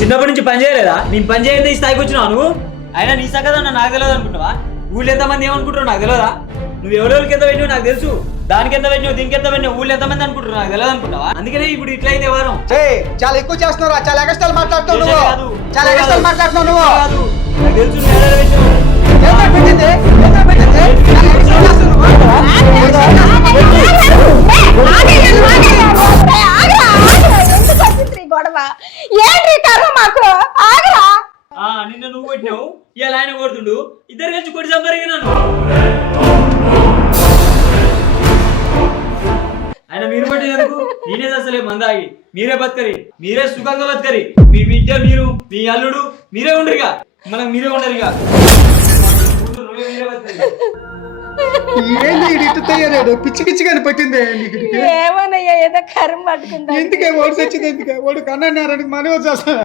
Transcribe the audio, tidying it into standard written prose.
చిన్నప్పటి నుంచి పని చేయలేదా? నేను పని చేయలేదు ఈ స్థాయికి వచ్చినావు నువ్వు. అయినా నీ సగదన్న నాకు తెలియదు అనుకుంటున్నావా? ఊళ్ళో ఎంతమంది ఏమనుకుంటున్నావు నాకు తెలియదా? నువ్వు ఎవరెవరికి ఎంత పెట్టినావు నాకు తెలుసు. దానికి ఎంత పెట్టినావు, దీనికి ఎంత పెట్టినావు, ఊళ్ళో ఎంతమంది అనుకుంటున్నావు నాకు తెలియదు అనుకుంటావా? అందుకనే ఇప్పుడు ఇట్లా అయితే వారం చాలా ఎక్కువ చేస్తున్నారా, చాలా ఎగస్టాల్ మాట్లాడుతున్నావు నువ్వు, చాలా ఎగస్టాల్ మాట్లాడుతున్నావు నువ్వు. కాదు, నాకు తెలుసు నువ్వు ఎలా పెట్టినావు. ఎంత పెట్టింది, ఎంత పెట్టింది? గొడవ ఏంటి కర్మ మాకు ఆగరా. నిన్న నువ్వు కొట్టినావు, ఇలా ఆయన కొడుతుండు, ఇద్దరు కలిసి కొట్టి సంపరిగినాను. ఆయన మీరు పట్టినందుకు నేనే అసలే మందాగి మీరే బతకరి, మీరే సుఖంగా బతకరి. మీ బిడ్డ మీరు, మీ అల్లుడు మీరే ఉండరుగా, మనకు మీరే ఉండరుగా. ఏంది పిచ్చి పిచ్చిగాని పట్టింది ఏమోనయ్యా ఏదో కర్మ పట్టుకుంటా. ఎందుకే ఓడి వచ్చింది, ఎందుకే ఓడి కన్నా మనవి వచ్చేస్తా.